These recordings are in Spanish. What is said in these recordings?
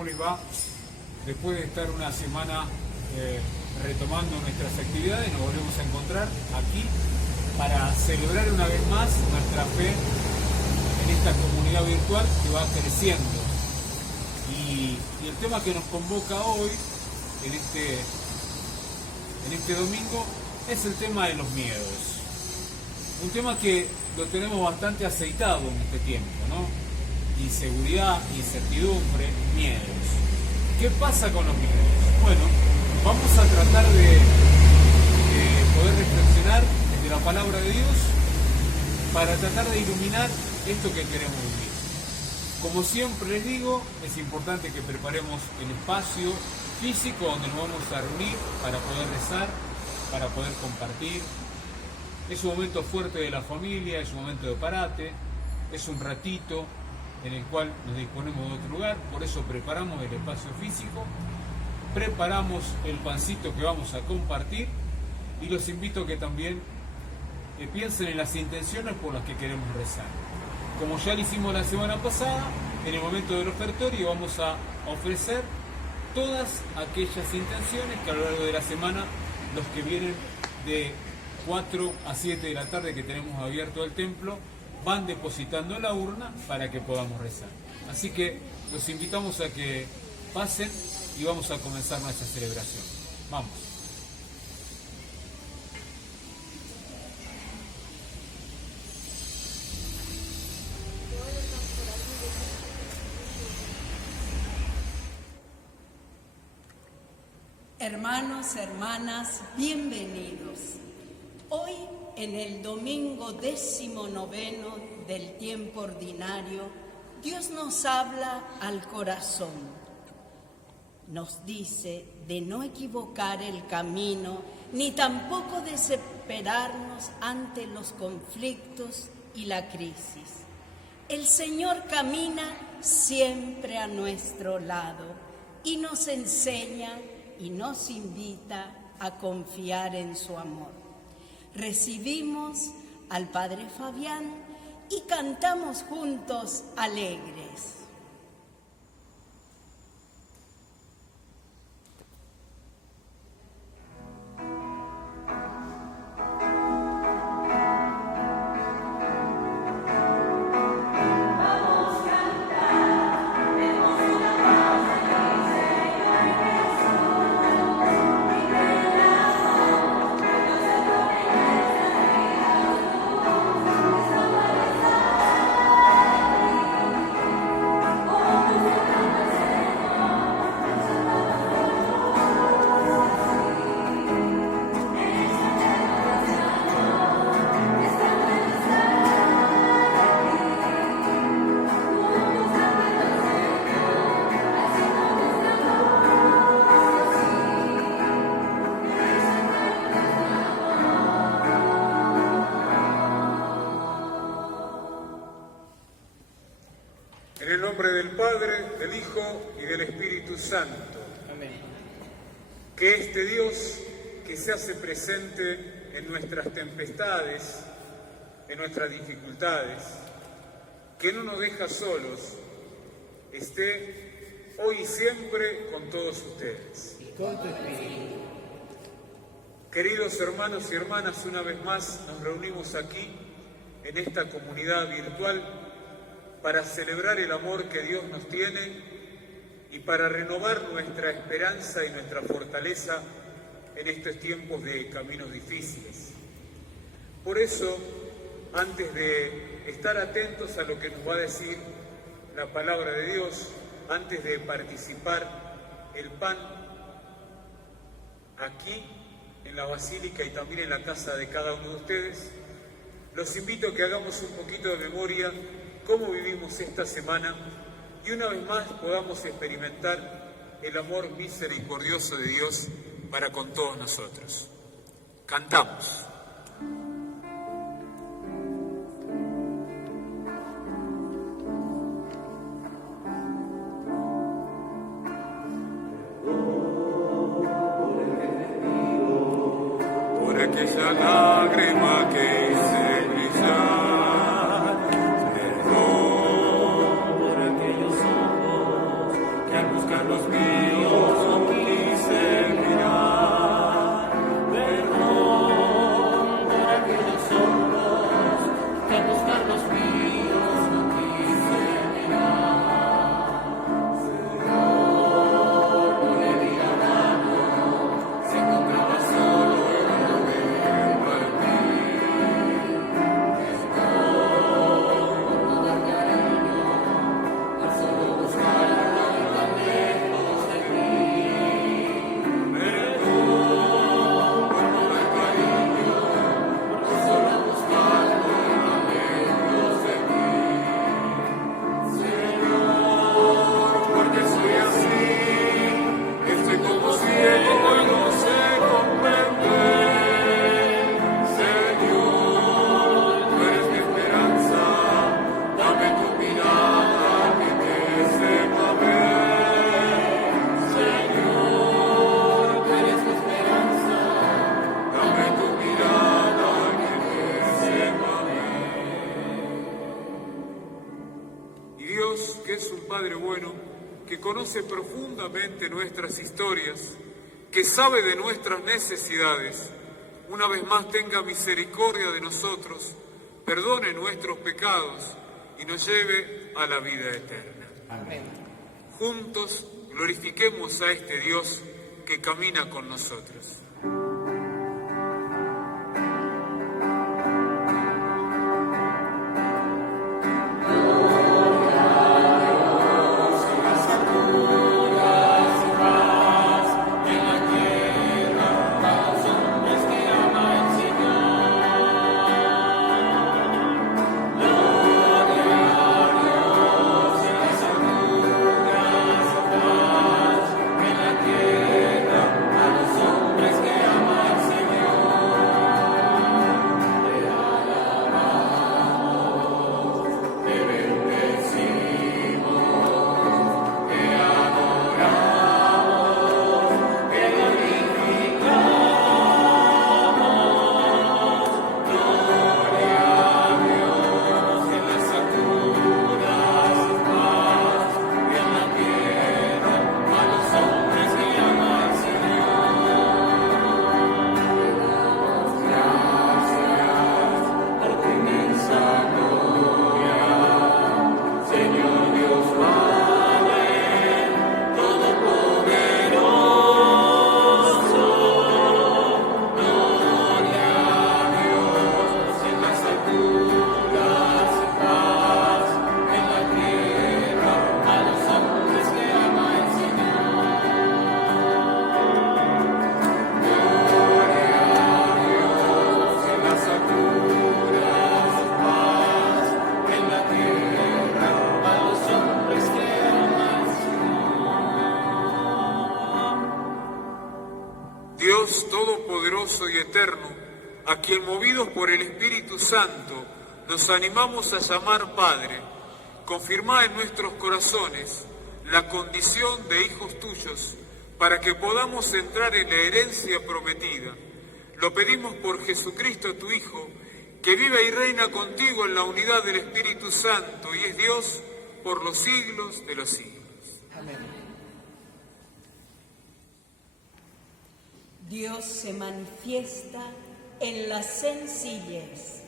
¿cómo les va? Después de estar una semana retomando nuestras actividades, nos volvemos a encontrar aquí para celebrar una vez más nuestra fe en esta comunidad virtual que va creciendo. Y el tema que nos convoca hoy, en este domingo, es el tema de los miedos. Un tema que lo tenemos bastante aceitado en este tiempo, ¿no? Inseguridad, incertidumbre, miedos. ¿Qué pasa con los miedos? Bueno, vamos a tratar de poder reflexionar desde la palabra de Dios para tratar de iluminar esto que queremos vivir. Como siempre les digo, es importante que preparemos el espacio físico donde nos vamos a reunir para poder rezar, para poder compartir. Es un momento fuerte de la familia, es un momento de parate, es un ratito en el cual nos disponemos de otro lugar, por eso preparamos el espacio físico, preparamos el pancito que vamos a compartir y los invito a que también piensen en las intenciones por las que queremos rezar. Como ya lo hicimos la semana pasada, en el momento del ofertorio vamos a ofrecer todas aquellas intenciones que a lo largo de la semana, los que vienen de 4 a 7 de la tarde que tenemos abierto el templo, van depositando en la urna para que podamos rezar. Así que los invitamos a que pasen y vamos a comenzar nuestra celebración. Vamos. Hermanos, hermanas, bienvenidos. Hoy, en el domingo 19 del tiempo ordinario, Dios nos habla al corazón. Nos dice de no equivocar el camino, ni tampoco desesperarnos ante los conflictos y la crisis. El Señor camina siempre a nuestro lado y nos enseña y nos invita a confiar en su amor. Recibimos al Padre Fabián y cantamos juntos alegres. En el nombre del Padre, del Hijo y del Espíritu Santo. Amén. Que este Dios que se hace presente en nuestras tempestades, en nuestras dificultades, que no nos deja solos, esté hoy y siempre con todos ustedes. Y con tu espíritu. Queridos hermanos y hermanas, una vez más nos reunimos aquí, en esta comunidad virtual, para celebrar el amor que Dios nos tiene y para renovar nuestra esperanza y nuestra fortaleza en estos tiempos de caminos difíciles. Por eso, antes de estar atentos a lo que nos va a decir la palabra de Dios, antes de participar el pan aquí en la Basílica y también en la casa de cada uno de ustedes, los invito a que hagamos un poquito de memoria cómo vivimos esta semana y una vez más podamos experimentar el amor misericordioso de Dios para con todos nosotros. Cantamos. Por aquella lágrima que hice brillar, perdón por aquellos ojos que al buscar Padre bueno, que conoce profundamente nuestras historias, que sabe de nuestras necesidades, una vez más tenga misericordia de nosotros, perdone nuestros pecados y nos lleve a la vida eterna. Amén. Juntos glorifiquemos a este Dios que camina con nosotros. Dios Todopoderoso y Eterno, a quien movidos por el Espíritu Santo nos animamos a llamar Padre, confirmá en nuestros corazones la condición de hijos tuyos para que podamos entrar en la herencia prometida. Lo pedimos por Jesucristo tu Hijo, que vive y reina contigo en la unidad del Espíritu Santo y es Dios por los siglos de los siglos. Amén. Dios se manifiesta en la sencillez.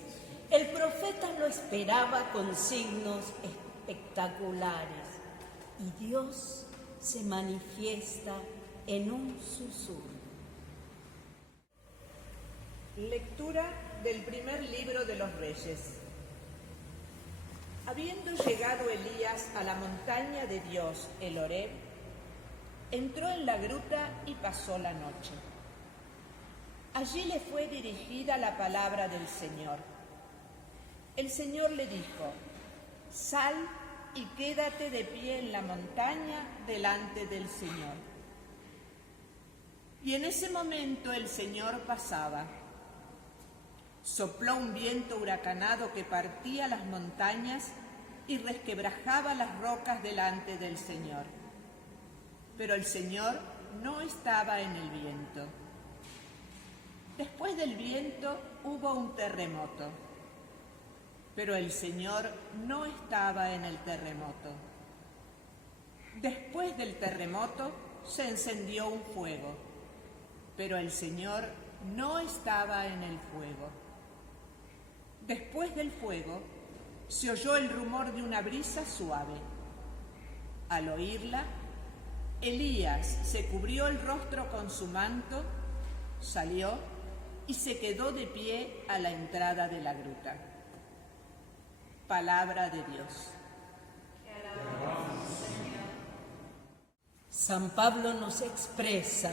El profeta lo esperaba con signos espectaculares y Dios se manifiesta en un susurro. Lectura del primer libro de los Reyes. Habiendo llegado Elías a la montaña de Dios, el Horeb, entró en la gruta y pasó la noche. Allí le fue dirigida la palabra del Señor. El Señor le dijo: sal y quédate de pie en la montaña delante del Señor. Y en ese momento el Señor pasaba. Sopló un viento huracanado que partía las montañas y resquebrajaba las rocas delante del Señor. Pero el Señor no estaba en el viento. Después del viento hubo un terremoto, pero el Señor no estaba en el terremoto. Después del terremoto se encendió un fuego, pero el Señor no estaba en el fuego. Después del fuego se oyó el rumor de una brisa suave. Al oírla, Elías se cubrió el rostro con su manto, salió y se quedó de pie a la entrada de la gruta. Palabra de Dios. San Pablo nos expresa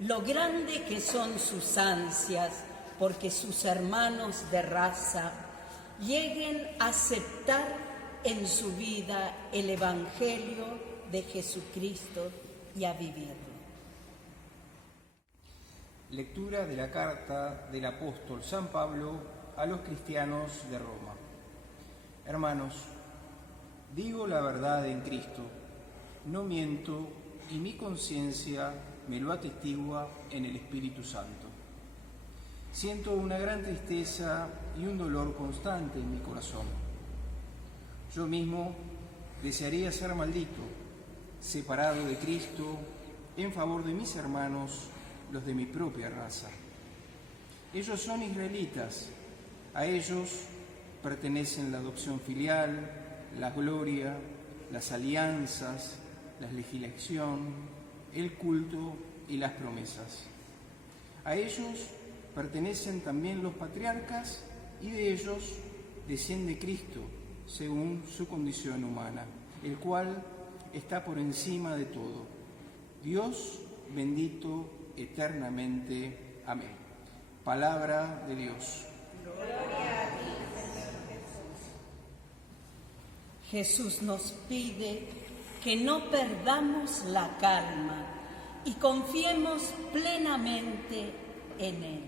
lo grande que son sus ansias porque sus hermanos de raza lleguen a aceptar en su vida el Evangelio de Jesucristo y a vivirlo. Lectura de la carta del apóstol San Pablo a los cristianos de Roma. Hermanos, digo la verdad en Cristo, no miento y mi conciencia me lo atestigua en el Espíritu Santo. Siento una gran tristeza y un dolor constante en mi corazón. Yo mismo desearía ser maldito, separado de Cristo en favor de mis hermanos, los de mi propia raza. Ellos son israelitas, a ellos pertenecen la adopción filial, la gloria, las alianzas, la legislación, el culto y las promesas. A ellos pertenecen también los patriarcas y de ellos desciende Cristo según su condición humana, el cual está por encima de todo. Dios bendito eternamente. Amén. Palabra de Dios. Gloria a ti, Señor Jesús. Jesús nos pide que no perdamos la calma y confiemos plenamente en Él.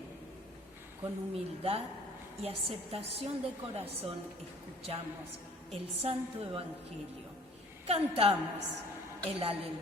Con humildad y aceptación de corazón escuchamos el Santo Evangelio. Cantamos el Aleluya.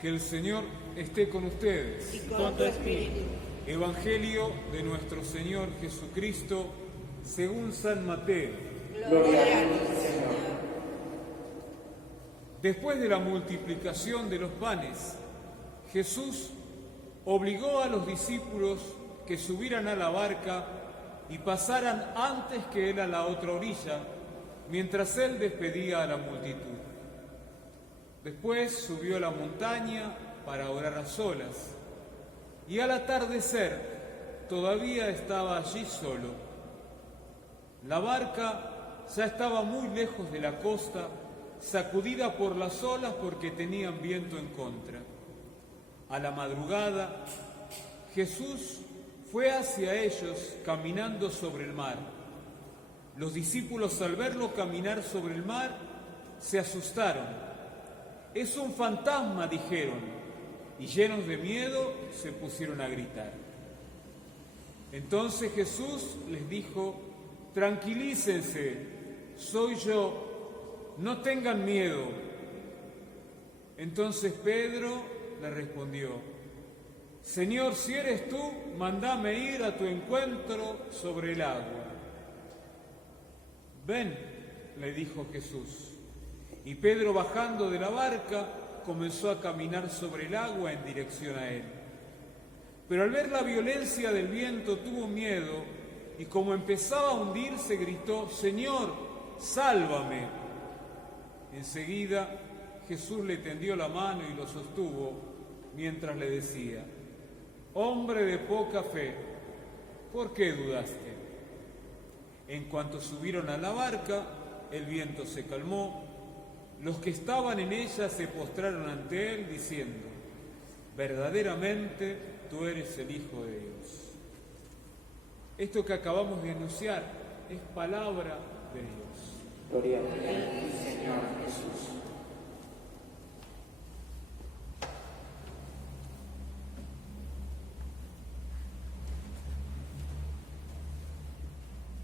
Que el Señor esté con ustedes. Y con tu espíritu. Evangelio de nuestro Señor Jesucristo según San Mateo. Gloria a ti, Señor. Después de la multiplicación de los panes, Jesús obligó a los discípulos que subieran a la barca y pasaran antes que él a la otra orilla, mientras él despedía a la multitud. Después subió a la montaña para orar a solas, y al atardecer todavía estaba allí solo. La barca ya estaba muy lejos de la costa, sacudida por las olas porque tenían viento en contra. A la madrugada, Jesús fue hacia ellos caminando sobre el mar. Los discípulos, al verlo caminar sobre el mar, se asustaron. «Es un fantasma», dijeron, y llenos de miedo se pusieron a gritar. Entonces Jesús les dijo: «Tranquilícense, soy yo, no tengan miedo». Entonces Pedro le respondió: «Señor, si eres tú, mándame ir a tu encuentro sobre el agua». «Ven», le dijo Jesús. Y Pedro, bajando de la barca, comenzó a caminar sobre el agua en dirección a él. Pero al ver la violencia del viento tuvo miedo y como empezaba a hundirse gritó: «Señor, sálvame». Enseguida Jesús le tendió la mano y lo sostuvo mientras le decía: «Hombre de poca fe, ¿por qué dudaste?». En cuanto subieron a la barca, el viento se calmó. Los que estaban en ella se postraron ante él diciendo: «Verdaderamente tú eres el Hijo de Dios». Esto que acabamos de anunciar es palabra de Dios. Gloria a ti, Señor Jesús.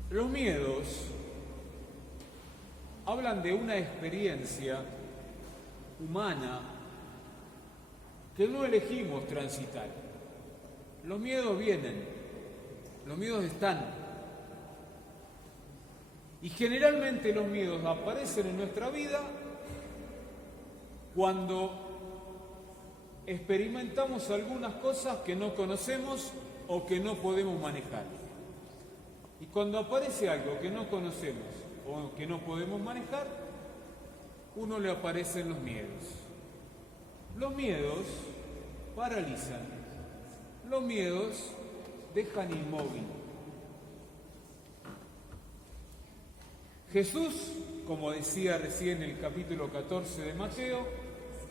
Los miedos hablan de una experiencia humana que no elegimos transitar. Los miedos vienen, los miedos están. Y generalmente los miedos aparecen en nuestra vida cuando experimentamos algunas cosas que no conocemos o que no podemos manejar. Y cuando aparece algo que no conocemos o que no podemos manejar, uno le aparecen los miedos. Los miedos paralizan, los miedos dejan inmóvil. Jesús, como decía recién el capítulo 14 de Mateo,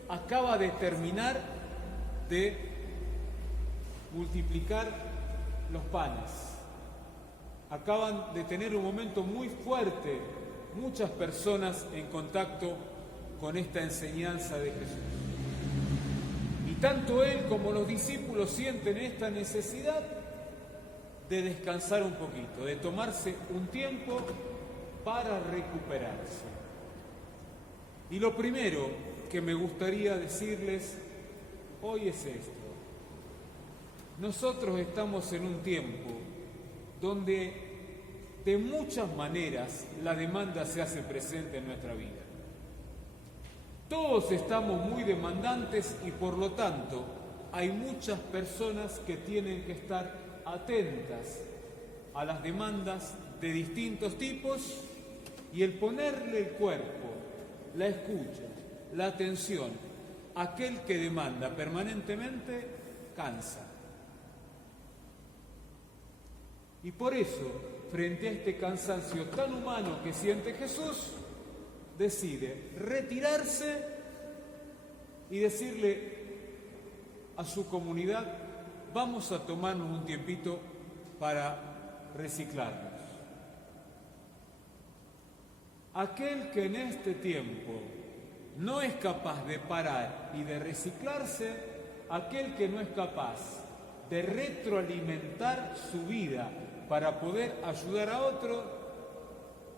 acaba de terminar de multiplicar los panes. acaban de tener un momento muy fuerte, muchas personas en contacto con esta enseñanza de Jesús. Y tanto él como los discípulos sienten esta necesidad de descansar un poquito, de tomarse un tiempo para recuperarse. Y lo primero que me gustaría decirles hoy es esto. Nosotros estamos en un tiempo donde de muchas maneras la demanda se hace presente en nuestra vida. Todos estamos muy demandantes y por lo tanto hay muchas personas que tienen que estar atentas a las demandas de distintos tipos y el ponerle el cuerpo, la escucha, la atención a aquel que demanda permanentemente cansa. Y por eso, frente a este cansancio tan humano que siente Jesús, decide retirarse y decirle a su comunidad: vamos a tomarnos un tiempito para reciclarnos. Aquel que en este tiempo no es capaz de parar y de reciclarse, aquel que no es capaz de retroalimentar su vida para poder ayudar a otro,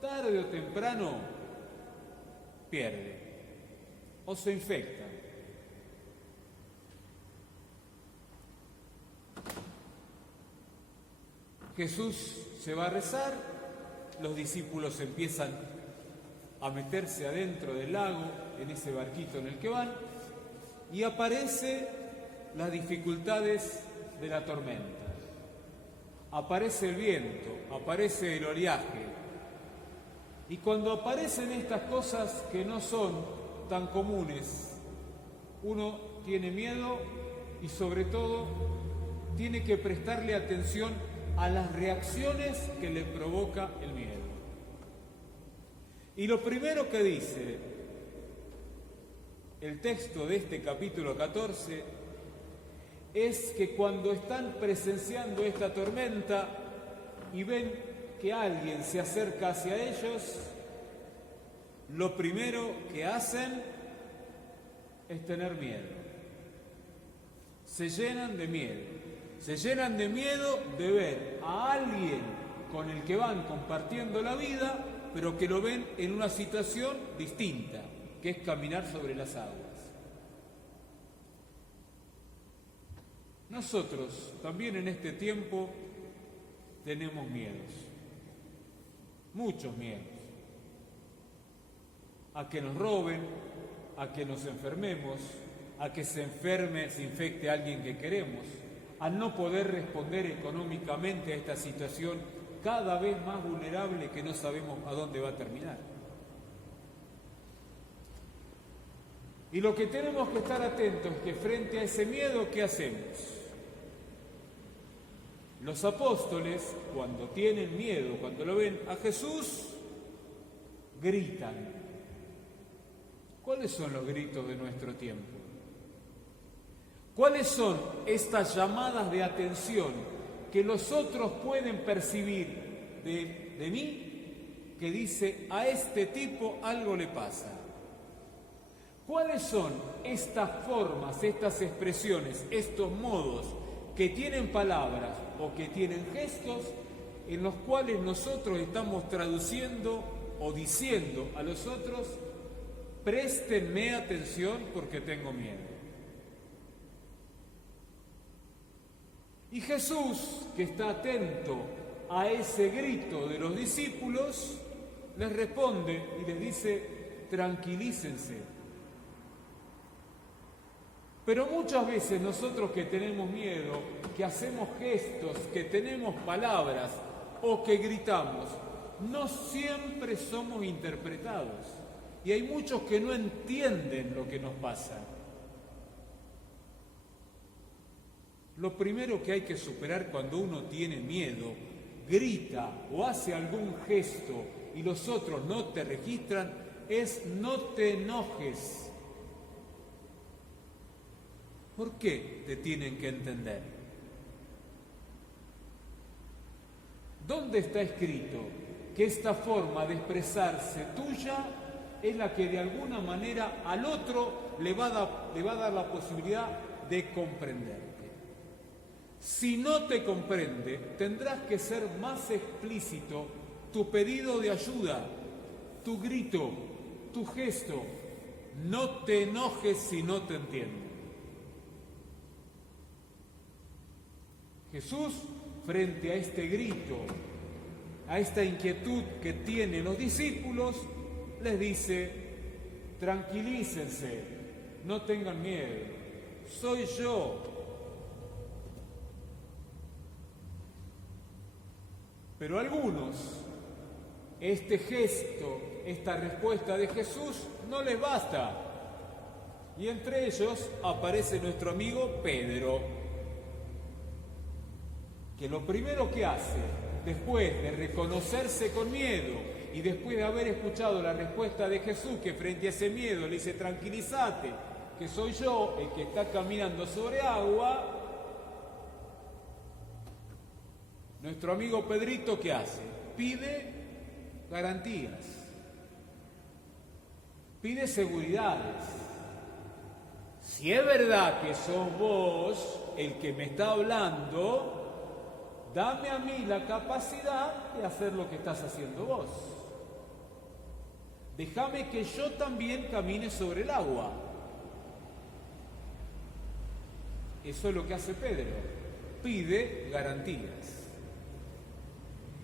tarde o temprano pierde o se infecta. Jesús se va a rezar, los discípulos empiezan a meterse adentro del lago, en ese barquito en el que van, y aparecen las dificultades de la tormenta. Aparece el viento, aparece el oleaje. Y cuando aparecen estas cosas que no son tan comunes, uno tiene miedo y sobre todo tiene que prestarle atención a las reacciones que le provoca el miedo. Y lo primero que dice el texto de este capítulo 14 es que cuando están presenciando esta tormenta y ven que alguien se acerca hacia ellos, lo primero que hacen es tener miedo. Se llenan de miedo. Se llenan de miedo de ver a alguien con el que van compartiendo la vida, pero que lo ven en una situación distinta, que es caminar sobre las aguas. Nosotros también en este tiempo tenemos miedos, muchos miedos, a que nos roben, a que nos enfermemos, a que se infecte a alguien que queremos, a no poder responder económicamente a esta situación cada vez más vulnerable que no sabemos a dónde va a terminar. Y lo que tenemos que estar atentos es que frente a ese miedo, ¿qué hacemos? Los apóstoles, cuando tienen miedo, cuando lo ven a Jesús, gritan. ¿Cuáles son los gritos de nuestro tiempo? ¿Cuáles son estas llamadas de atención que los otros pueden percibir de mí, que dice: a este tipo algo le pasa? ¿Cuáles son estas formas, estas expresiones, estos modos que tienen palabras o que tienen gestos en los cuales nosotros estamos traduciendo o diciendo a los otros: préstenme atención porque tengo miedo? Y Jesús, que está atento a ese grito de los discípulos, les responde y les dice: tranquilícense. Pero muchas veces nosotros que tenemos miedo, que hacemos gestos, que tenemos palabras o que gritamos, no siempre somos interpretados. Y hay muchos que no entienden lo que nos pasa. Lo primero que hay que superar cuando uno tiene miedo, grita o hace algún gesto y los otros no te registran, es no te enojes. ¿Por qué te tienen que entender? ¿Dónde está escrito que esta forma de expresarse tuya es la que de alguna manera al otro le va a dar la posibilidad de comprenderte? Si no te comprende, tendrás que ser más explícito tu pedido de ayuda, tu grito, tu gesto. No te enojes si no te entiende. Jesús, frente a este grito, a esta inquietud que tienen los discípulos, les dice: tranquilícense, no tengan miedo, soy yo. Pero a algunos, este gesto, esta respuesta de Jesús no les basta. Y entre ellos aparece nuestro amigo Pedro, que lo primero que hace, después de reconocerse con miedo y después de haber escuchado la respuesta de Jesús, que frente a ese miedo le dice: tranquilízate, que soy yo el que está caminando sobre agua. Nuestro amigo Pedrito, ¿qué hace? Pide garantías, pide seguridades. Si es verdad que sos vos el que me está hablando, dame a mí la capacidad de hacer lo que estás haciendo vos. Déjame que yo también camine sobre el agua. Eso es lo que hace Pedro, pide garantías.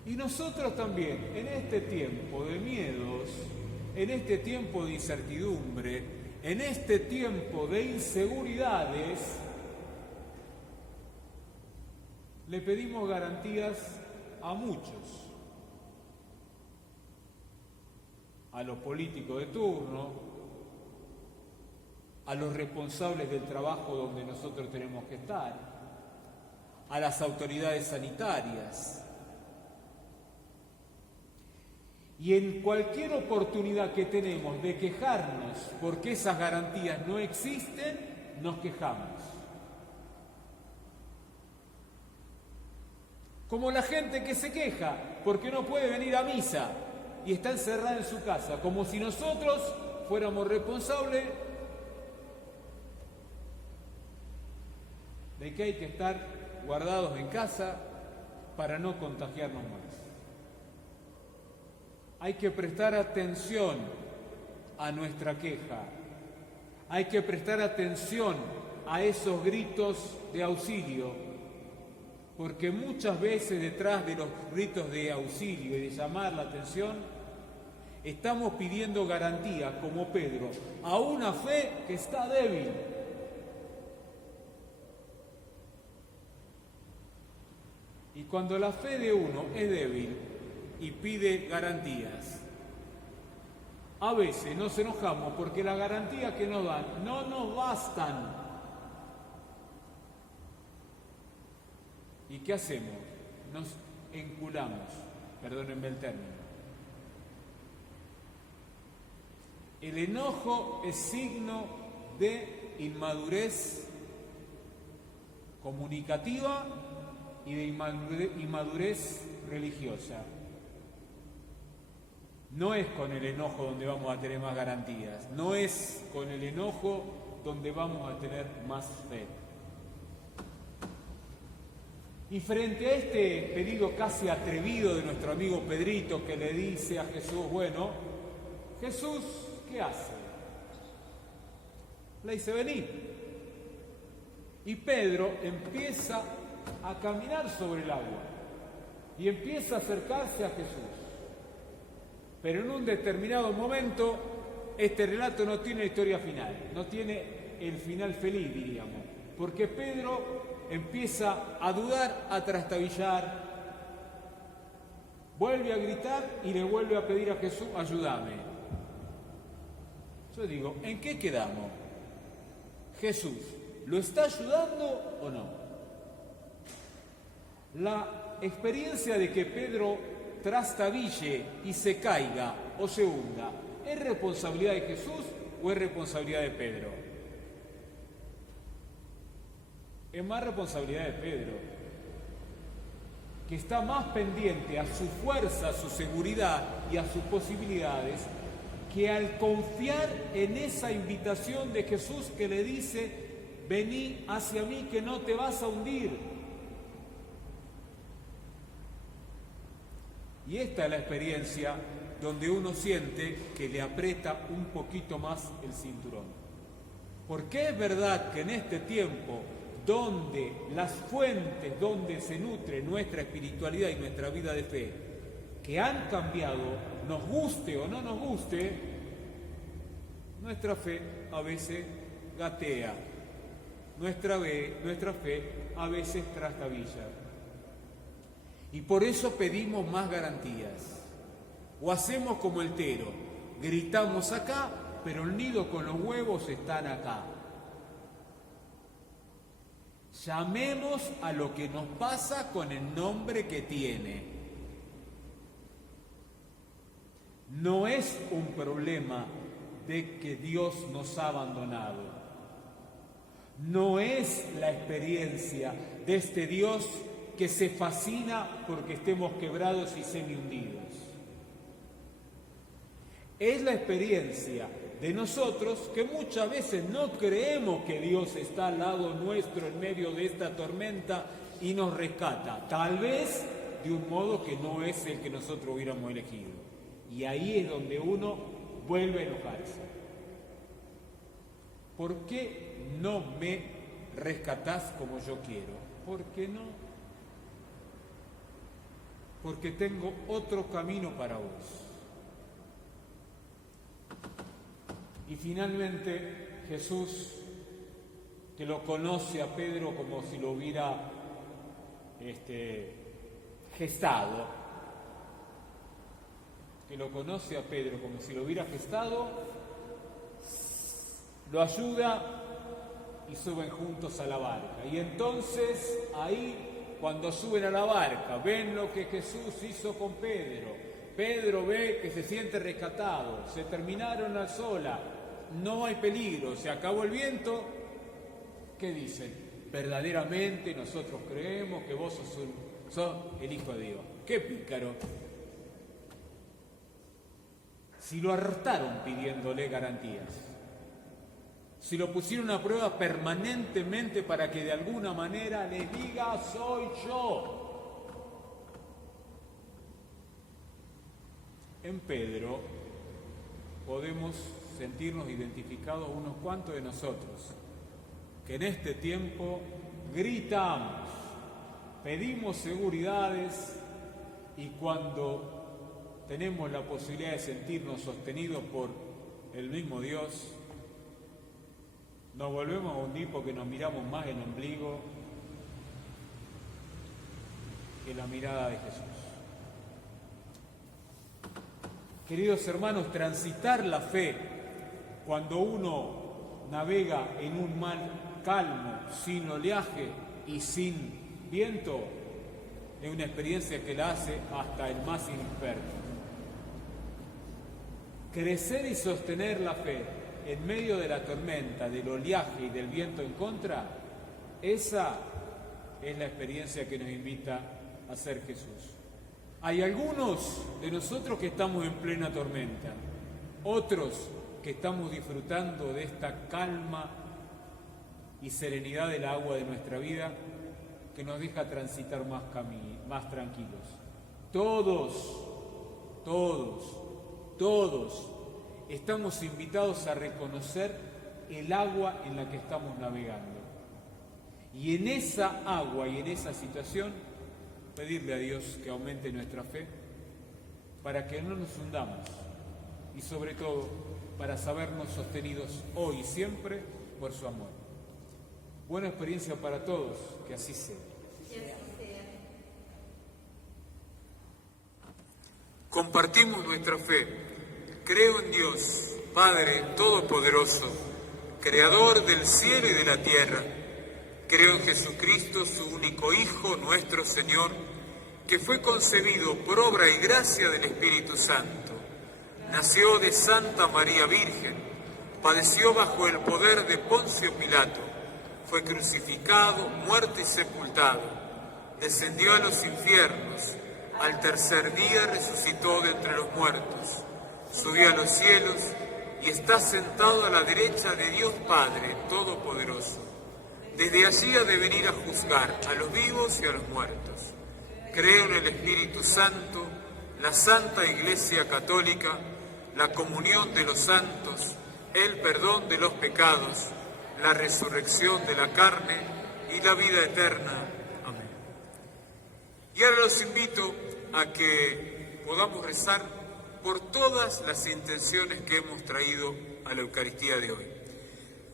Y nosotros también, en este tiempo de miedos, en este tiempo de incertidumbre, en este tiempo de inseguridades, le pedimos garantías a muchos, a los políticos de turno, a los responsables del trabajo donde nosotros tenemos que estar, a las autoridades sanitarias. Y en cualquier oportunidad que tenemos de quejarnos porque esas garantías no existen, nos quejamos. Como la gente que se queja porque no puede venir a misa y está encerrada en su casa, como si nosotros fuéramos responsables de que hay que estar guardados en casa para no contagiarnos más. Hay que prestar atención a nuestra queja. Hay que prestar atención a esos gritos de auxilio, porque muchas veces detrás de los gritos de auxilio y de llamar la atención, estamos pidiendo garantía, como Pedro, a una fe que está débil. Y cuando la fe de uno es débil y pide garantías, a veces nos enojamos porque las garantías que nos dan no nos bastan. ¿Y qué hacemos? Nos enculamos, perdónenme el término. El enojo es signo de inmadurez comunicativa y de inmadurez religiosa. No es con el enojo donde vamos a tener más garantías, no es con el enojo donde vamos a tener más fe. Y frente a este pedido casi atrevido de nuestro amigo Pedrito, que le dice a Jesús, bueno, Jesús, ¿qué hace? Le dice, vení. Y Pedro empieza a caminar sobre el agua y empieza a acercarse a Jesús. Pero en un determinado momento, este relato no tiene historia final, no tiene el final feliz, diríamos, porque Pedro empieza a dudar, a trastabillar, vuelve a gritar y le vuelve a pedir a Jesús, ayúdame. Yo digo, ¿en qué quedamos? Jesús, ¿lo está ayudando o no? La experiencia de que Pedro trastabille y se caiga o se hunda, ¿es responsabilidad de Jesús o es responsabilidad de Pedro? Es más responsabilidad de Pedro, que está más pendiente a su fuerza, a su seguridad y a sus posibilidades, que al confiar en esa invitación de Jesús que le dice: vení hacia mí que no te vas a hundir. Y esta es la experiencia donde uno siente que le aprieta un poquito más el cinturón. Porque es verdad que en este tiempo, donde las fuentes donde se nutre nuestra espiritualidad y nuestra vida de fe, que han cambiado, nos guste o no nos guste, nuestra fe a veces gatea, nuestra fe a veces trastabilla. Y por eso pedimos más garantías. O hacemos como el tero, gritamos acá, pero el nido con los huevos están acá. Llamemos a lo que nos pasa con el nombre que tiene. No es un problema de que Dios nos ha abandonado. No es la experiencia de este Dios que se fascina porque estemos quebrados y semi-hundidos. Es la experiencia de nosotros que muchas veces no creemos que Dios está al lado nuestro en medio de esta tormenta y nos rescata, tal vez de un modo que no es el que nosotros hubiéramos elegido. Y ahí es donde uno vuelve a enojarse. ¿Por qué no me rescatás como yo quiero? ¿Por qué no? Porque tengo otro camino para vos. Y finalmente Jesús, que lo conoce a Pedro como si lo hubiera gestado, lo ayuda y suben juntos a la barca. Y entonces ahí, cuando suben a la barca, ven lo que Jesús hizo con Pedro. Pedro ve que se siente rescatado, se terminaron las olas, no hay peligro, se acabó el viento. ¿Qué dicen? Verdaderamente nosotros creemos que vos sos el Hijo de Dios. ¡Qué pícaro! Si lo hartaron pidiéndole garantías, si lo pusieron a prueba permanentemente para que de alguna manera les diga: soy yo. En Pedro podemos sentirnos identificados unos cuantos de nosotros, que en este tiempo gritamos, pedimos seguridades y cuando tenemos la posibilidad de sentirnos sostenidos por el mismo Dios, nos volvemos a hundir porque nos miramos más el ombligo que la mirada de Jesús. Queridos hermanos, transitar la fe cuando uno navega en un mar calmo, sin oleaje y sin viento, es una experiencia que la hace hasta el más inexperto. Crecer y sostener la fe en medio de la tormenta, del oleaje y del viento en contra, esa es la experiencia que nos invita a hacer Jesús. Hay algunos de nosotros que estamos en plena tormenta, otros que estamos disfrutando de esta calma y serenidad del agua de nuestra vida que nos deja transitar más tranquilos. Todos estamos invitados a reconocer el agua en la que estamos navegando. Y en esa agua y en esa situación, pedirle a Dios que aumente nuestra fe para que no nos hundamos y sobre todo para sabernos sostenidos hoy y siempre por su amor. Buena experiencia para todos, que así sea. Compartimos nuestra fe. Creo en Dios, Padre Todopoderoso, Creador del cielo y de la tierra. Creo en Jesucristo, su único Hijo, nuestro Señor, que fue concebido por obra y gracia del Espíritu Santo. Nació de Santa María Virgen, padeció bajo el poder de Poncio Pilato, fue crucificado, muerto y sepultado. descendió a los infiernos, al tercer día resucitó de entre los muertos, subió a los cielos y está sentado a la derecha de Dios Padre Todopoderoso. Desde allí ha de venir a juzgar a los vivos y a los muertos. Creo en el Espíritu Santo, la Santa Iglesia Católica, la comunión de los santos, el perdón de los pecados, la resurrección de la carne y la vida eterna. Amén. Y ahora los invito a que podamos rezar por todas las intenciones que hemos traído a la Eucaristía de hoy.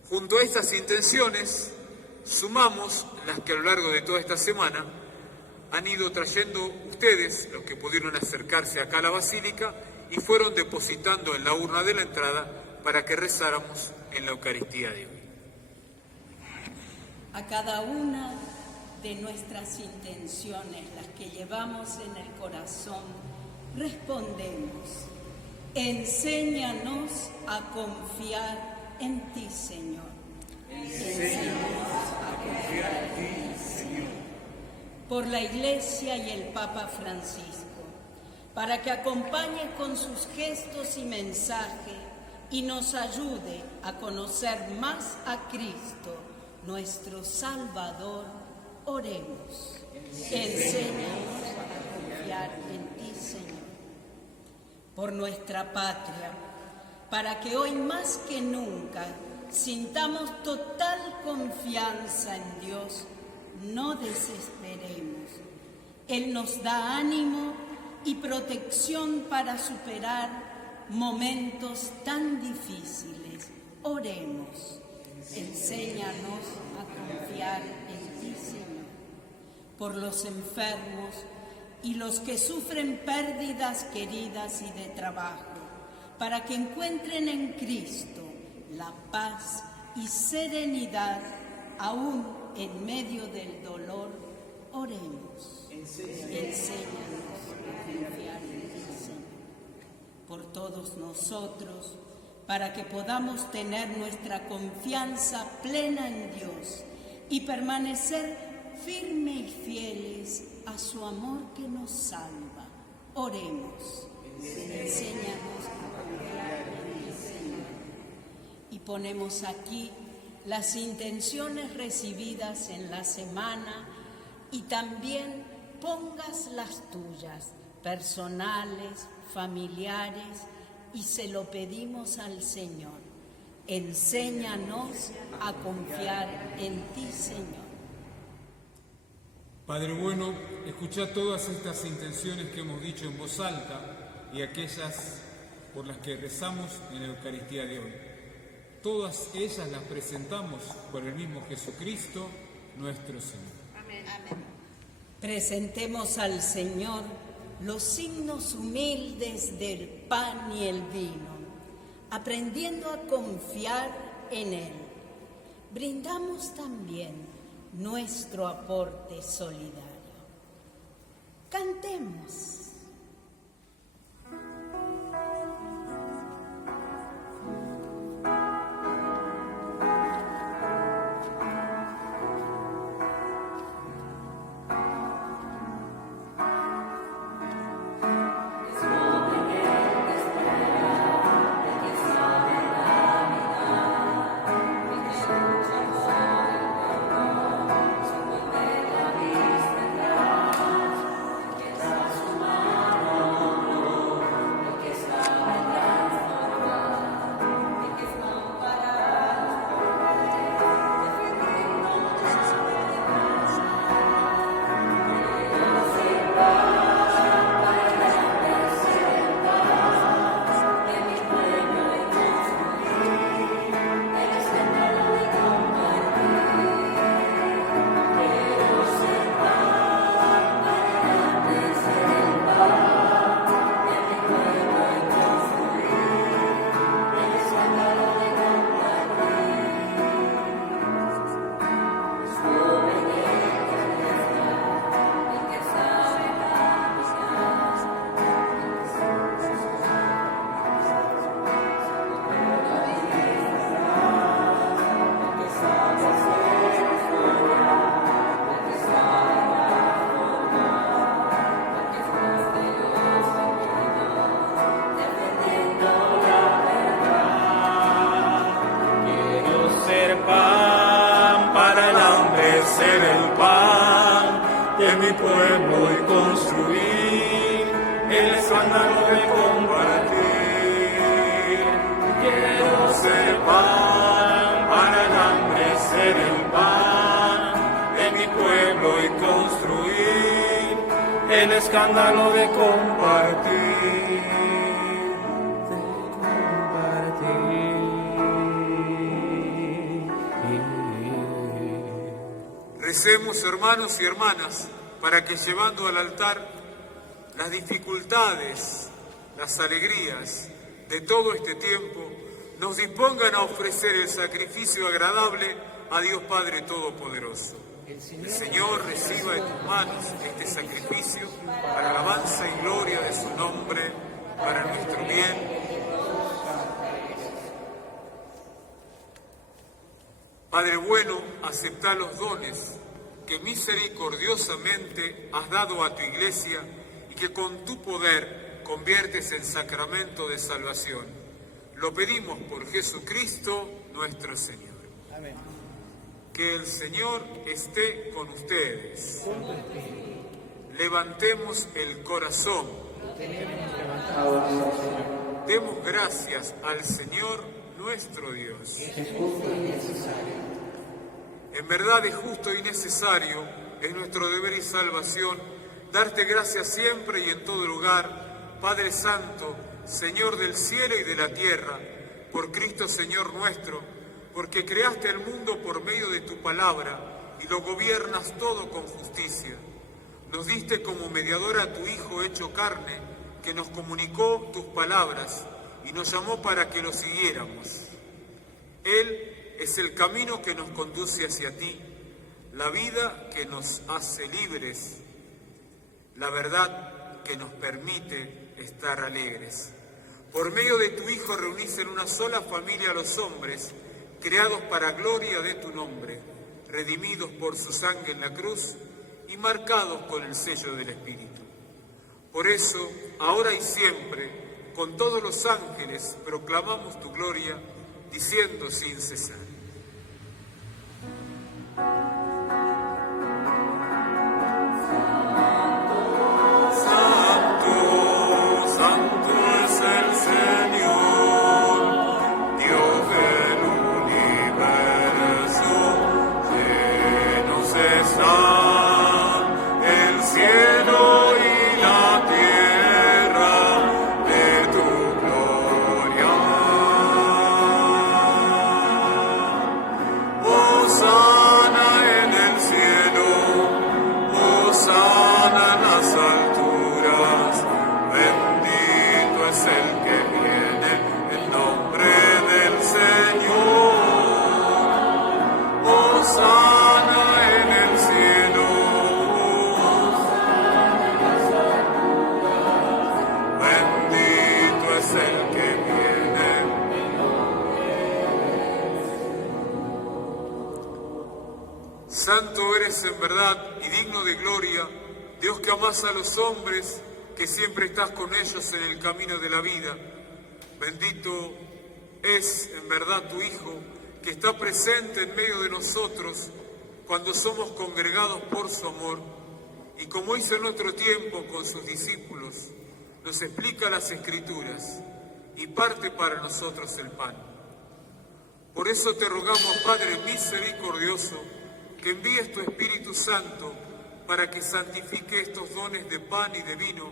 Junto a estas intenciones, sumamos las que a lo largo de toda esta semana han ido trayendo ustedes, los que pudieron acercarse acá a la Basílica, y fueron depositando en la urna de la entrada para que rezáramos en la Eucaristía de hoy. A cada una de nuestras intenciones, las que llevamos en el corazón, respondemos: enséñanos a confiar en ti, Señor. Enséñanos a confiar en ti, Señor. Por la Iglesia y el Papa Francisco, para que acompañe con sus gestos y mensaje y nos ayude a conocer más a Cristo, nuestro Salvador, oremos. Enséñanos a confiar en ti, Señor. Por nuestra patria, para que hoy más que nunca sintamos total confianza en Dios, no desesperemos. Él nos da ánimo y protección para superar momentos tan difíciles. Oremos. Enséñanos a confiar en ti, Señor. Por los enfermos y los que sufren pérdidas queridas y de trabajo, para que encuentren en Cristo la paz y serenidad aún en medio del dolor, oremos. Enséñanos a confiar en ti, Señor. Por todos nosotros, para que podamos tener nuestra confianza plena en Dios y permanecer firmes y fieles a su amor que nos salva. Oremos. Enséñanos a confiar en ti, Señor. Y ponemos aquí las intenciones recibidas en la semana y también pongas las tuyas, personales, familiares, y se lo pedimos al Señor. Enséñanos a confiar en ti, Señor. Padre bueno, escucha todas estas intenciones que hemos dicho en voz alta y aquellas por las que rezamos en la Eucaristía de hoy. Todas ellas las presentamos por el mismo Jesucristo, nuestro Señor. Amén. Presentemos al Señor los signos humildes del pan y el vino, aprendiendo a confiar en Él. Brindamos también nuestro aporte solidario. Cantemos. Sumar ser el pan de mi pueblo y construir el escándalo de compartir. Quiero ser pan para el hambre, ser el pan de mi pueblo y construir el escándalo de compartir. Recemos, hermanos y hermanas, para que llevando al altar las dificultades, las alegrías de todo este tiempo, nos dispongan a ofrecer el sacrificio agradable a Dios Padre Todopoderoso. El Señor reciba de tus manos este sacrificio para alabanza y gloria de su nombre, para nuestro bien. Padre bueno, acepta los dones que misericordiosamente has dado a tu Iglesia y que con tu poder conviertes en sacramento de salvación. Lo pedimos por Jesucristo nuestro Señor. Amén. Que el Señor esté con ustedes. Levantemos el corazón. Demos gracias al Señor nuestro Dios. En verdad es justo y necesario, es nuestro deber y salvación, darte gracias siempre y en todo lugar, Padre Santo, Señor del cielo y de la tierra, por Cristo Señor nuestro, porque creaste el mundo por medio de tu palabra y lo gobiernas todo con justicia. Nos diste como mediador a tu Hijo hecho carne, que nos comunicó tus palabras y nos llamó para que lo siguiéramos. Él es el camino que nos conduce hacia ti, la vida que nos hace libres, la verdad que nos permite estar alegres. Por medio de tu Hijo reunís en una sola familia a los hombres, creados para gloria de tu nombre, redimidos por su sangre en la cruz y marcados con el sello del Espíritu. Por eso, ahora y siempre, con todos los ángeles proclamamos tu gloria, diciendo sin cesar. Santo eres en verdad y digno de gloria, Dios que amás a los hombres, que siempre estás con ellos en el camino de la vida. Bendito es en verdad tu Hijo, que está presente en medio de nosotros cuando somos congregados por su amor, y como hizo en otro tiempo con sus discípulos, nos explica las Escrituras y parte para nosotros el pan. Por eso te rogamos, Padre misericordioso, que envíes tu Espíritu Santo para que santifique estos dones de pan y de vino,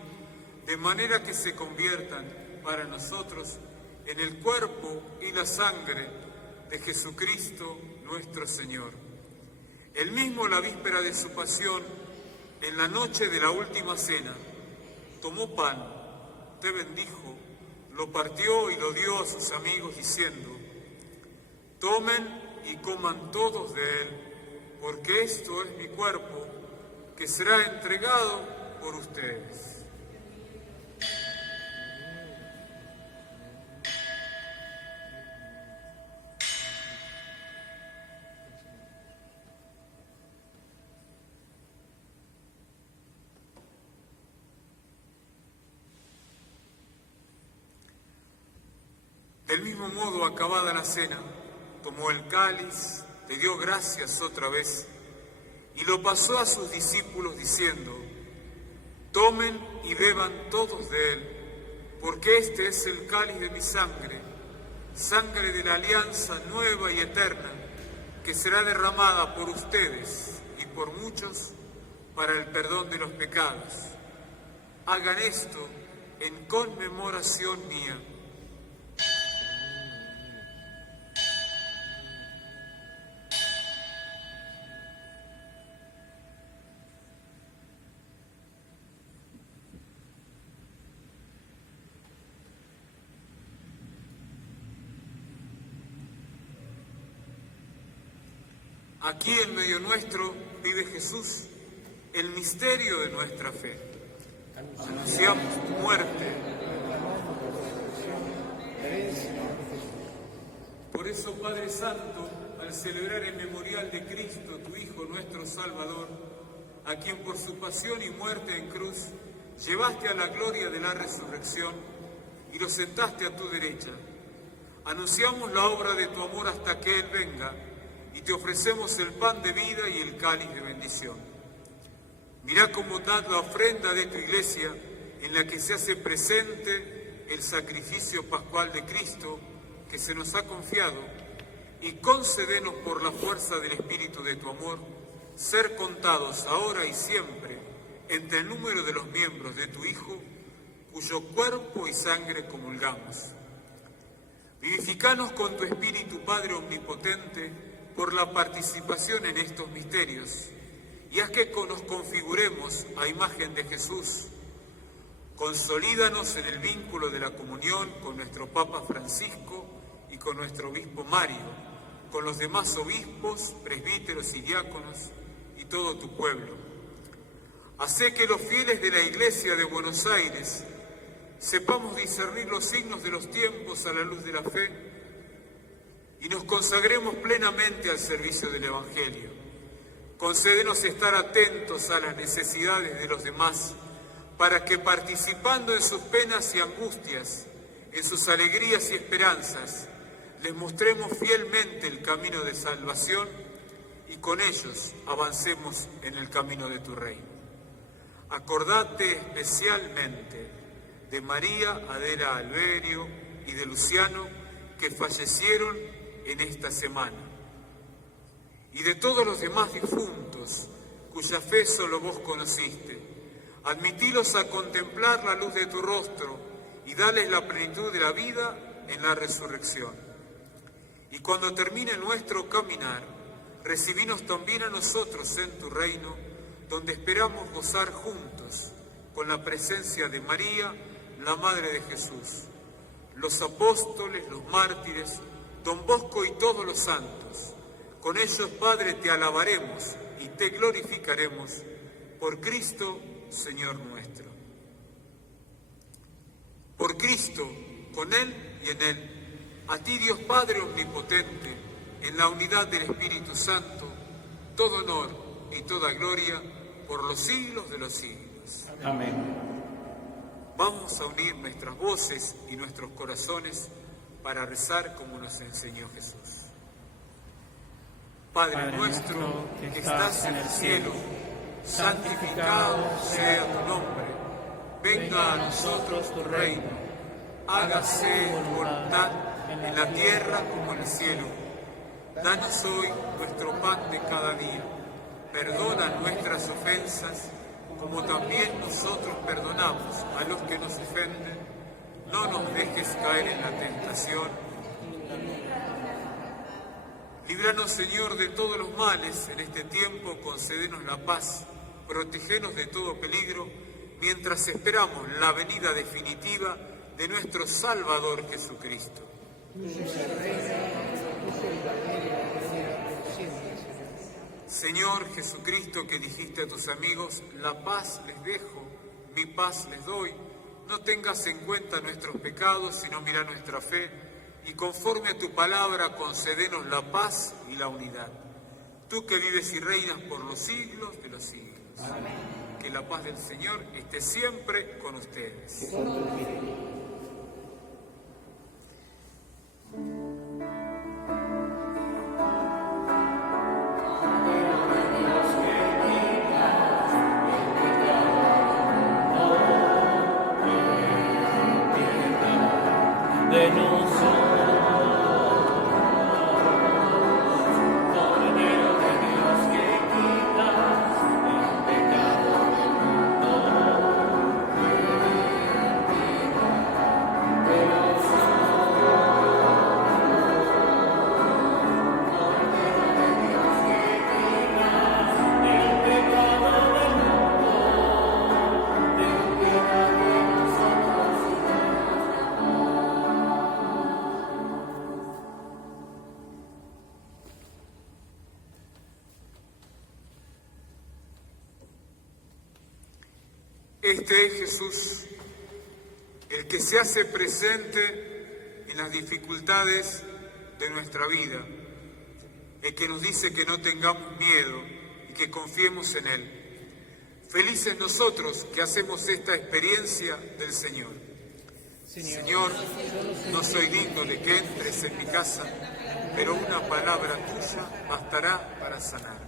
de manera que se conviertan para nosotros en el cuerpo y la sangre de Jesucristo nuestro Señor. Él mismo, la víspera de su pasión, en la noche de la última cena, tomó pan, te bendijo, lo partió y lo dio a sus amigos diciendo: tomen y coman todos de él, porque esto es mi cuerpo, que será entregado por ustedes. Del mismo modo, acabada la cena, tomó el cáliz, te dio gracias otra vez, y lo pasó a sus discípulos diciendo: tomen y beban todos de él, porque este es el cáliz de mi sangre, sangre de la alianza nueva y eterna, que será derramada por ustedes y por muchos para el perdón de los pecados. Hagan esto en conmemoración mía. Aquí en medio nuestro vive Jesús, el misterio de nuestra fe. Anunciamos tu muerte. Por eso, Padre Santo, al celebrar el memorial de Cristo, tu Hijo, nuestro Salvador, a quien por su pasión y muerte en cruz llevaste a la gloria de la resurrección y lo sentaste a tu derecha, anunciamos la obra de tu amor hasta que Él venga, y te ofrecemos el pan de vida y el cáliz de bendición. Mirá con bondad la ofrenda de tu Iglesia, en la que se hace presente el sacrificio pascual de Cristo que se nos ha confiado, y concédenos por la fuerza del Espíritu de tu amor, ser contados ahora y siempre entre el número de los miembros de tu Hijo, cuyo cuerpo y sangre comulgamos. Vivificanos con tu Espíritu, Padre Omnipotente, por la participación en estos misterios, y haz que nos configuremos a imagen de Jesús. Consolídanos en el vínculo de la comunión con nuestro Papa Francisco y con nuestro Obispo Mario, con los demás obispos, presbíteros y diáconos y todo tu pueblo. Hacé que los fieles de la Iglesia de Buenos Aires sepamos discernir los signos de los tiempos a la luz de la fe y nos consagremos plenamente al servicio del Evangelio. Concédenos estar atentos a las necesidades de los demás, para que participando en sus penas y angustias, en sus alegrías y esperanzas, les mostremos fielmente el camino de salvación y con ellos avancemos en el camino de tu reino. Acordate especialmente de María Adela Alberio y de Luciano, que fallecieron en esta semana, y de todos los demás difuntos cuya fe solo vos conociste. Admitilos a contemplar la luz de tu rostro y dales la plenitud de la vida en la resurrección. Y cuando termine nuestro caminar, recibinos también a nosotros en tu reino, donde esperamos gozar juntos con la presencia de María, la Madre de Jesús, los apóstoles, los mártires, Don Bosco y todos los santos. Con ellos, Padre, te alabaremos y te glorificaremos por Cristo, Señor nuestro. Por Cristo, con Él y en Él, a ti, Dios Padre Omnipotente, en la unidad del Espíritu Santo, todo honor y toda gloria por los siglos de los siglos. Amén. Vamos a unir nuestras voces y nuestros corazones para rezar como nos enseñó Jesús. Padre nuestro que estás en el cielo, santificado sea tu nombre. Venga a nosotros tu reino. Hágase tu voluntad en la tierra como en el cielo. Danos hoy nuestro pan de cada día. Perdona nuestras ofensas, como también nosotros perdonamos a los que nos ofenden. No nos dejes caer en la tentación. Líbranos, Señor, de todos los males. En este tiempo concédenos la paz. Protégenos de todo peligro, mientras esperamos la venida definitiva de nuestro Salvador Jesucristo. Señor Jesucristo, que dijiste a tus amigos: la paz les dejo, mi paz les doy. No tengas en cuenta nuestros pecados, sino mira nuestra fe, y conforme a tu palabra concédenos la paz y la unidad. Tú que vives y reinas por los siglos de los siglos. Amén. Que la paz del Señor esté siempre con ustedes. Dios que Este es Jesús, el que se hace presente en las dificultades de nuestra vida, el que nos dice que no tengamos miedo y que confiemos en Él. Felices nosotros que hacemos esta experiencia del Señor. Señor, no soy digno de que entres en mi casa, pero una palabra tuya bastará para sanar.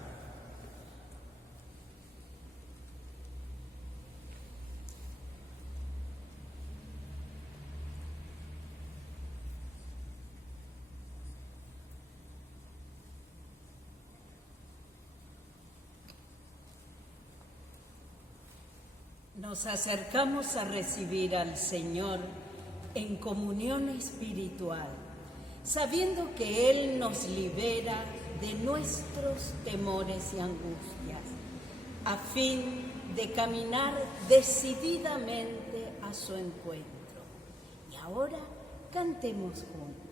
Nos acercamos a recibir al Señor en comunión espiritual, sabiendo que Él nos libera de nuestros temores y angustias, a fin de caminar decididamente a su encuentro. Y ahora cantemos juntos.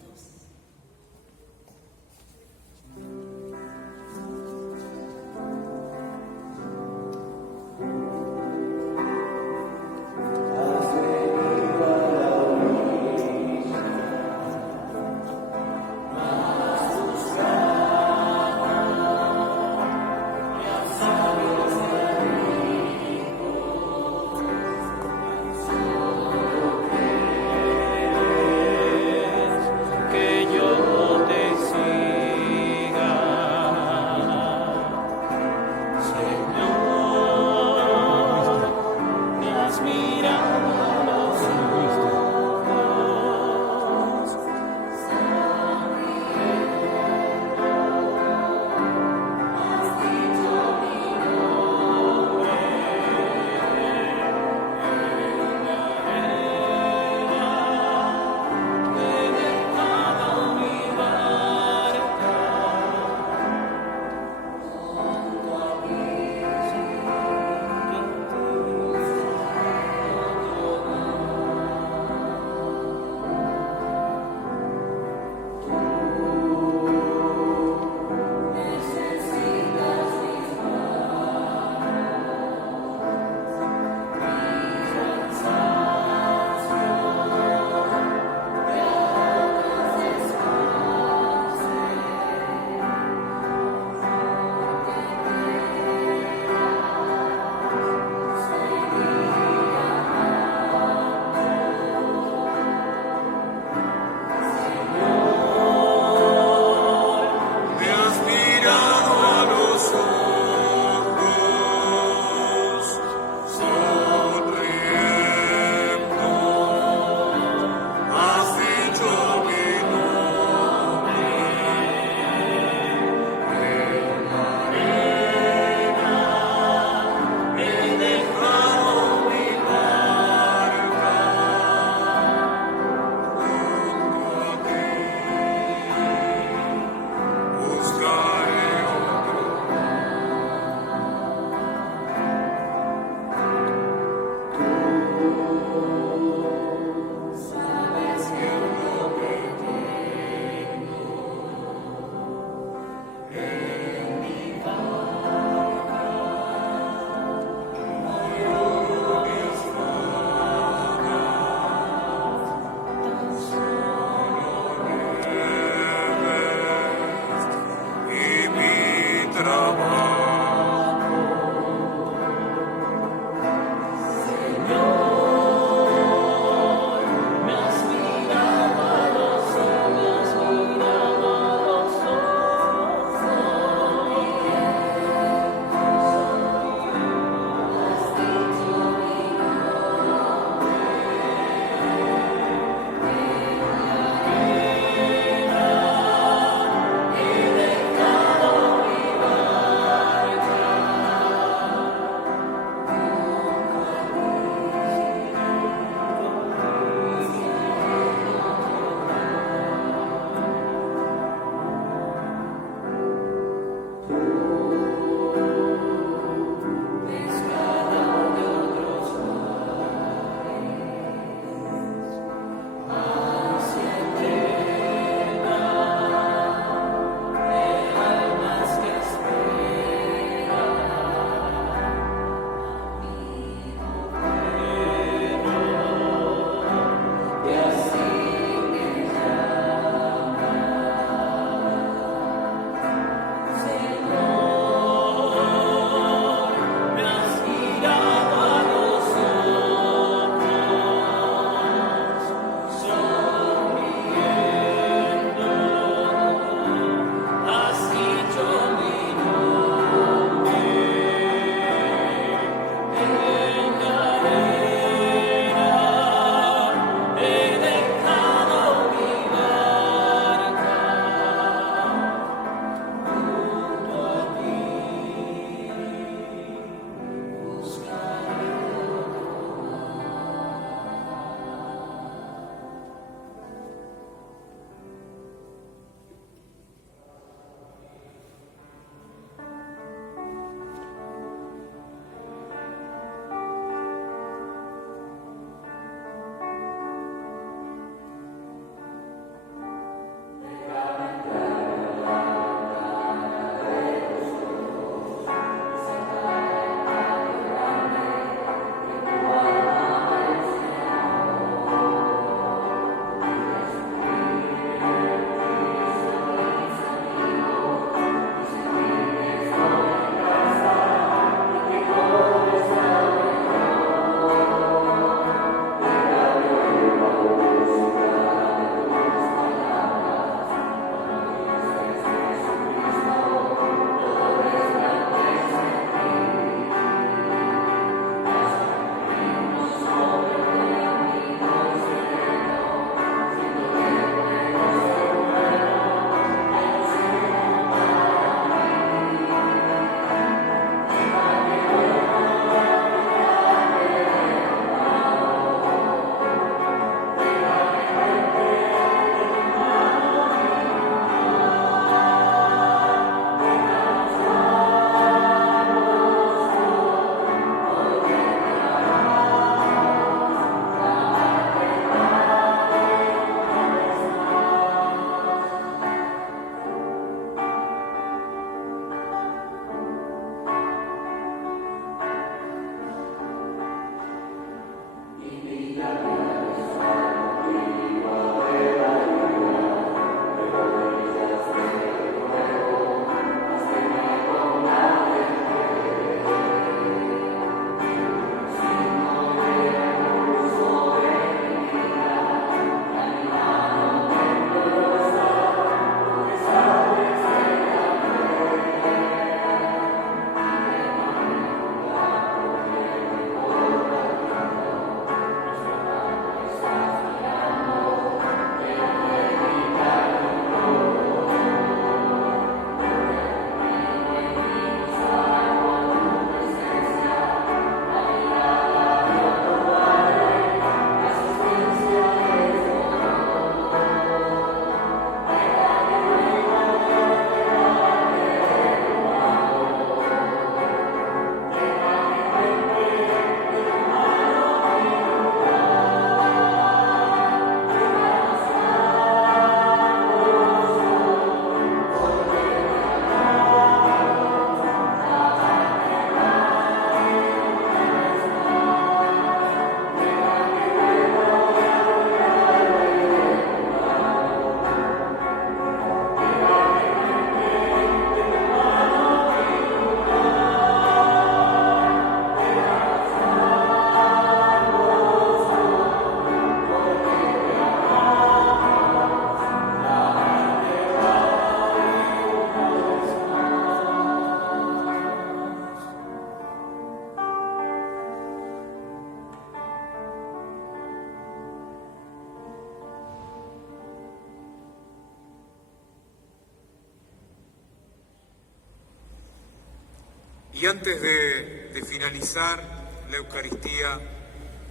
Y antes de finalizar la Eucaristía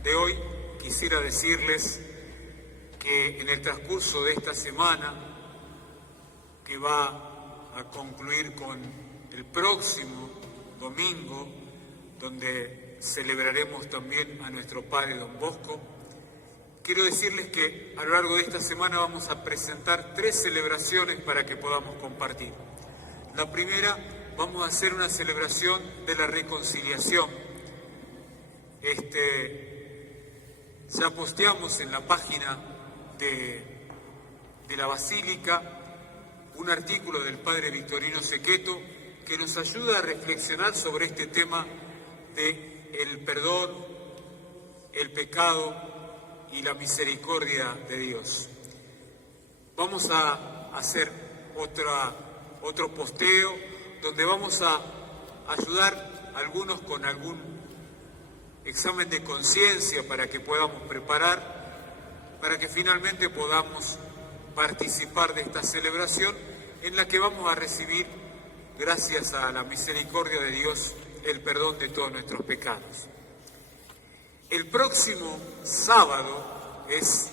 de hoy, quisiera decirles que en el transcurso de esta semana, que va a concluir con el próximo domingo, donde celebraremos también a nuestro Padre Don Bosco, quiero decirles que a lo largo de esta semana vamos a presentar 3 celebraciones para que podamos compartir. La primera, vamos a hacer una celebración de la reconciliación. Ya posteamos en la página de la Basílica un artículo del Padre Victorino Sequeto que nos ayuda a reflexionar sobre este tema de el perdón, el pecado y la misericordia de Dios. Vamos a hacer otro posteo donde vamos a ayudar a algunos con algún examen de conciencia para que podamos preparar, para que finalmente podamos participar de esta celebración en la que vamos a recibir, gracias a la misericordia de Dios, el perdón de todos nuestros pecados. El próximo sábado es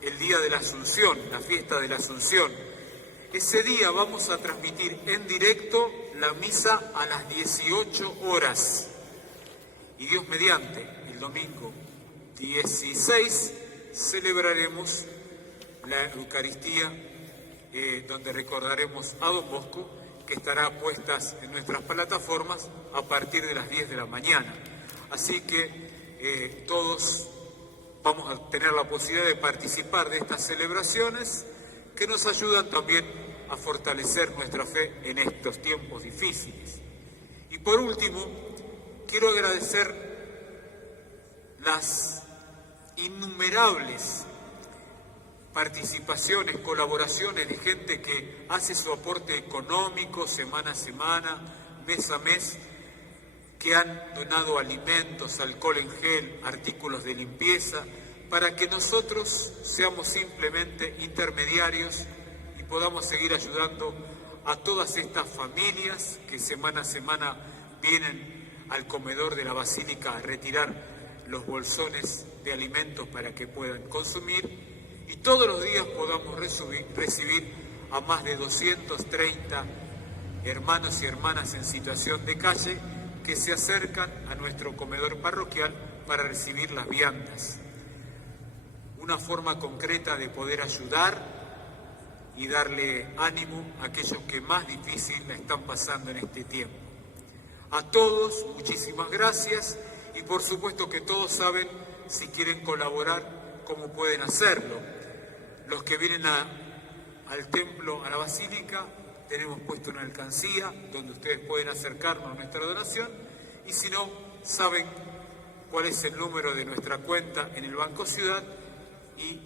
el día de la Asunción, la fiesta de la Asunción. Ese día vamos a transmitir en directo la misa a las 18 horas. Y Dios mediante, el domingo 16 celebraremos la Eucaristía, donde recordaremos a Don Bosco, que estará puestas en nuestras plataformas a partir de las 10 de la mañana. Así que todos vamos a tener la posibilidad de participar de estas celebraciones que nos ayudan también a fortalecer nuestra fe en estos tiempos difíciles. Y por último, quiero agradecer las innumerables participaciones, colaboraciones de gente que hace su aporte económico semana a semana, mes a mes, que han donado alimentos, alcohol en gel, artículos de limpieza, para que nosotros seamos simplemente intermediarios y podamos seguir ayudando a todas estas familias que semana a semana vienen al comedor de la Basílica a retirar los bolsones de alimentos para que puedan consumir, y todos los días podamos recibir a más de 230 hermanos y hermanas en situación de calle que se acercan a nuestro comedor parroquial para recibir las viandas. Una forma concreta de poder ayudar y darle ánimo a aquellos que más difícil la están pasando en este tiempo. A todos, muchísimas gracias, y por supuesto que todos saben, si quieren colaborar, cómo pueden hacerlo. Los que vienen al templo, a la Basílica, tenemos puesto una alcancía donde ustedes pueden acercarnos a nuestra donación, y si no, saben cuál es el número de nuestra cuenta en el Banco Ciudad y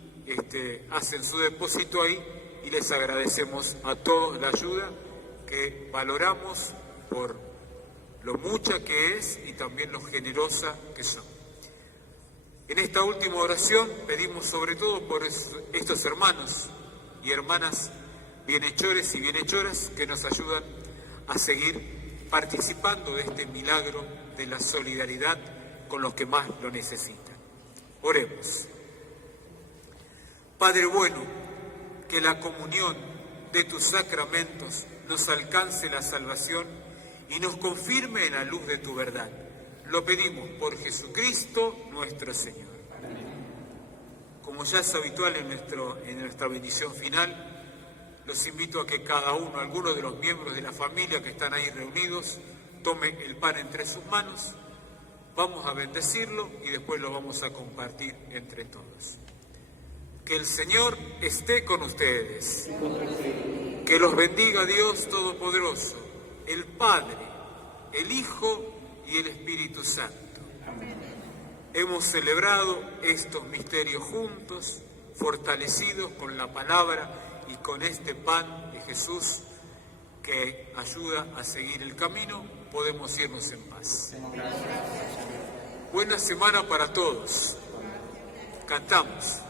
hacen su depósito ahí, y les agradecemos a todos la ayuda que valoramos por lo mucha que es y también lo generosa que son. En esta última oración pedimos sobre todo por estos hermanos y hermanas bienhechores y bienhechoras que nos ayudan a seguir participando de este milagro de la solidaridad con los que más lo necesitan. Oremos. Padre bueno, que la comunión de tus sacramentos nos alcance la salvación y nos confirme en la luz de tu verdad. Lo pedimos por Jesucristo nuestro Señor. Como ya es habitual en nuestra bendición final, los invito a que cada uno, alguno de los miembros de la familia que están ahí reunidos, tome el pan entre sus manos, vamos a bendecirlo y después lo vamos a compartir entre todos. Que el Señor esté con ustedes. Que los bendiga Dios Todopoderoso, el Padre, el Hijo y el Espíritu Santo. Hemos celebrado estos misterios juntos, fortalecidos con la palabra y con este pan de Jesús que ayuda a seguir el camino. Podemos irnos en paz. Buena semana para todos. Cantamos.